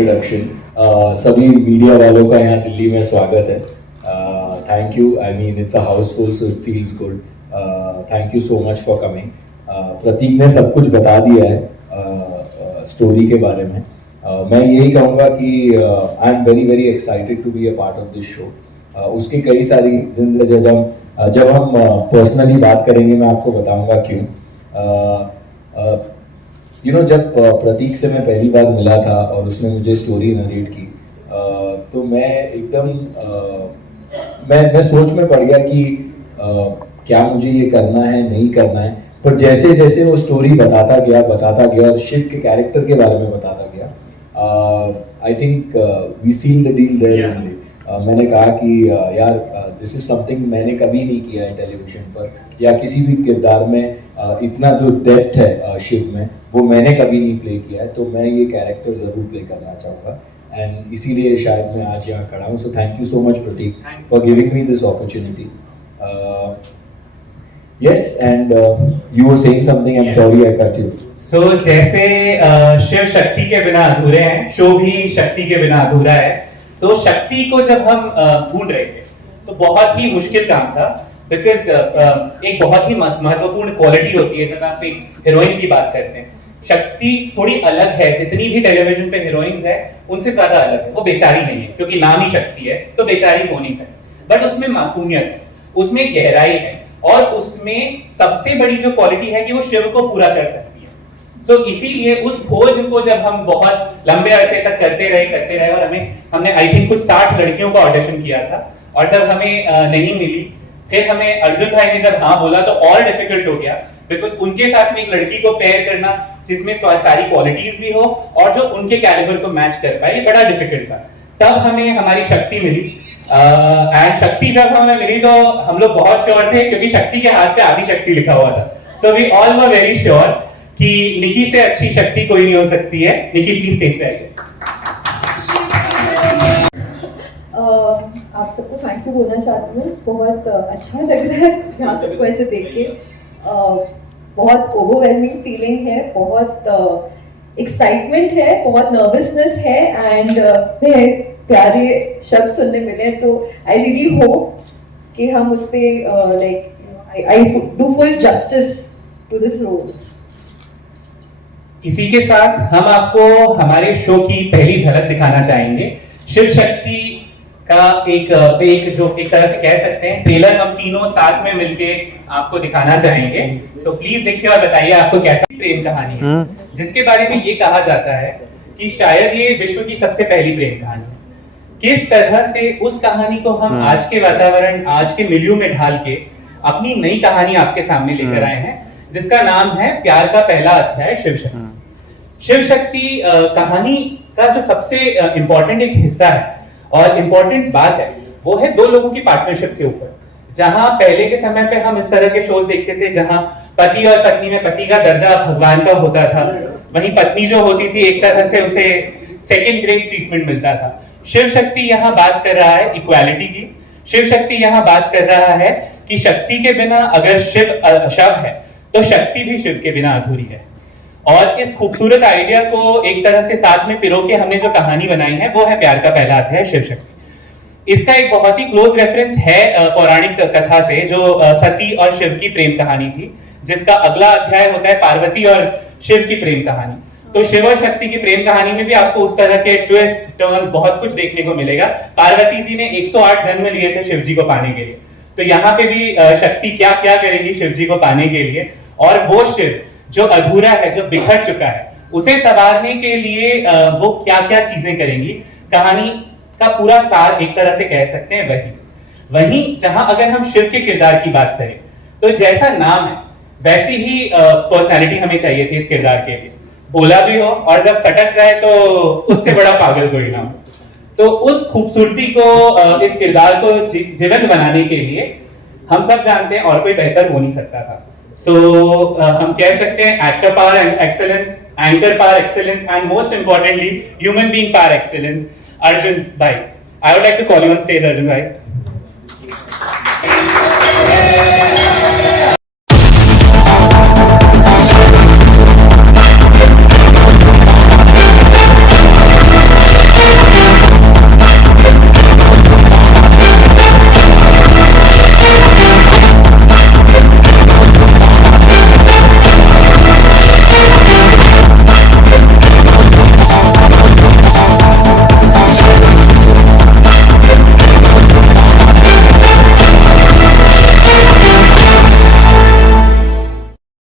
Introduction. सभी media वालों का यहाँ दिल्ली में स्वागत है. Thank you. I mean it's a housefull so it feels good. Thank you so much for coming. Prateek ने सब कुछ बता दिया है स्टोरी के बारे में. मैं यही कहूँगा कि I am very very excited to be a part of this show. उसकी कई सारी रीजन जब हम पर्सनली बात करेंगे मैं आपको बताऊंगा क्यों. जब प्रतीक से मैं पहली बार मिला था और उसने मुझे स्टोरी नरेट की तो मैं एकदम मैं सोच में पड़ गया कि क्या मुझे ये करना है नहीं करना है. पर जैसे जैसे वो स्टोरी बताता गया और शिव के कैरेक्टर के बारे में बताता गया, I think we seal the deal there only. मैंने कहा कि यार दिस इज समथिंग मैंने कभी नहीं किया है टेलीविजन पर या किसी भी किरदार में. इतना जो डेप्थ है शिव में वो मैंने कभी नहीं प्ले किया है. तो मैं ये कैरेक्टर ज़रूर प्ले करना चाहूँगा एंड इसीलिए शायद मैं आज यहाँ खड़ा हूँ. So thank you so much Prateek for giving me this opportunity. Yes, and you were saying something. I'm sorry I cut you. So जैसे शिव शक्ति के बिना अधूरे हैं, शो भी शक्ति के बिना अधूरा है. तो शक्ति को जब हम ढूंढ रहे थे तो बहुत ही मुश्किल काम था बिकॉज एक बहुत ही महत्वपूर्ण क्वालिटी होती है जब आप एक हीरोइन की बात करते हैं. शक्ति थोड़ी अलग है. जितनी भी टेलीविजन पे हीरोइंस है उनसे ज्यादा अलग है. वो बेचारी नहीं है क्योंकि नाम ही शक्ति है तो बेचारी हो नहीं सकती. बट उसमें मासूमियत है, उसमें गहराई है और उसमें सबसे बड़ी जो क्वालिटी है कि वो शिव को पूरा कर सकती है. सो इसीलिए उस खोज को जब हम बहुत लंबे अरसे तक करते रहे और हमने आई थिंक कुछ 60 लड़कियों का ऑडिशन किया था और जब हमें नहीं मिली फिर हमें अर्जुन भाई ने जब हाँ बोला तो और डिफिकल्ट हो गया बिकॉज उनके साथ में एक लड़की को पेयर करना जिसमें सारी क्वालिटीज भी हो और जो उनके कैलिबर को मैच कर पाए ये बड़ा डिफिकल्ट था. तब हमें हमारी शक्ति मिली एंड शक्ति जब हमें मिली तो हम लोग बहुत श्योर थे क्योंकि शक्ति के हाथ पे आदि शक्ति लिखा हुआ था. So we all were very sure कि निकी से अच्छी शक्ति कोई नहीं हो सकती है. निकी प्लीज स्टेज पे आइए. आप सबको थैंक यू बोलना चाहती हूँ. बहुत अच्छा लग रहा है यहाँ सबको ऐसे देख के. बहुत ओवरवेलमिंग फीलिंग है, बहुत एक्साइटमेंट है, बहुत नर्वसनेस है एंड प्यारे शब्द सुनने मिले. तो आई रियली होप कि हम उस पर like I do full justice to this role. इसी के साथ हम आपको हमारे शो की पहली झलक दिखाना चाहेंगे. शिव शक्ति का एक जो एक तरह से कह सकते हैं ट्रेलर हम तीनों साथ में मिलके आपको दिखाना चाहेंगे. सो प्लीज देखिए और बताइए आपको कैसा प्रेम कहानी है जिसके बारे में ये कहा जाता है कि शायद ये विश्व की सबसे पहली प्रेम कहानी है. किस तरह से उस कहानी को हम आज के वातावरण आज के मिलियू में ढाल के अपनी नई कहानी आपके सामने लेकर आए हैं जिसका नाम है प्यार का पहला अध्याय शिव शक्ति. शिव शक्ति कहानी का जो सबसे इंपॉर्टेंट एक हिस्सा है और इंपॉर्टेंट बात है वो है दो लोगों की पार्टनरशिप के ऊपर. जहां पहले के समय पे हम इस तरह के शोज देखते थे जहां पति और पत्नी में पति का दर्जा भगवान का होता था, वहीं पत्नी जो होती थी एक तरह से उसे सेकंड ग्रेड ट्रीटमेंट मिलता था. शिव शक्ति यहाँ बात कर रहा है इक्वालिटी की. शिव शक्ति यहाँ बात कर रहा है कि शक्ति के बिना अगर शिव शव है तो शक्ति भी शिव के बिना अधूरी है. और इस खूबसूरत आइडिया को एक तरह से साथ में पिरो के हमने जो कहानी बनाई है वो है प्यार का पहला अध्याय शिव शक्ति. इसका एक बहुत ही क्लोज रेफरेंस है पौराणिक कथा से जो सती और शिव की प्रेम कहानी थी जिसका अगला अध्याय होता है पार्वती और शिव की प्रेम कहानी. तो शिव और शक्ति की प्रेम कहानी में भी आपको उस तरह के ट्विस्ट टर्न्स बहुत कुछ देखने को मिलेगा. पार्वती जी ने 108 जन्म लिए थे शिव जी को पाने के लिए. तो यहाँ पे भी शक्ति क्या क्या करेगी शिव जी को पाने के लिए और वो शिव जो अधूरा है जो बिखर चुका है उसे संवारने के लिए वो क्या क्या चीजें करेंगी. कहानी का पूरा सार एक तरह से कह सकते हैं वही जहां अगर हम शिव के किरदार की बात करें तो जैसा नाम है वैसी ही पर्सनालिटी हमें चाहिए थी इस किरदार के लिए. बोला भी हो और जब सटक जाए तो उससे बड़ा पागल कोई ना हो. तो उस खूबसूरती को इस किरदार को जीवंत बनाने के लिए हम सब जानते हैं और कोई बेहतर हो नहीं सकता था. सो हम कह सकते हैं actor power excellence, anchor power excellence and most importantly human being power excellence. Arjun भाई, I would like to call you on stage. Arjun भाई.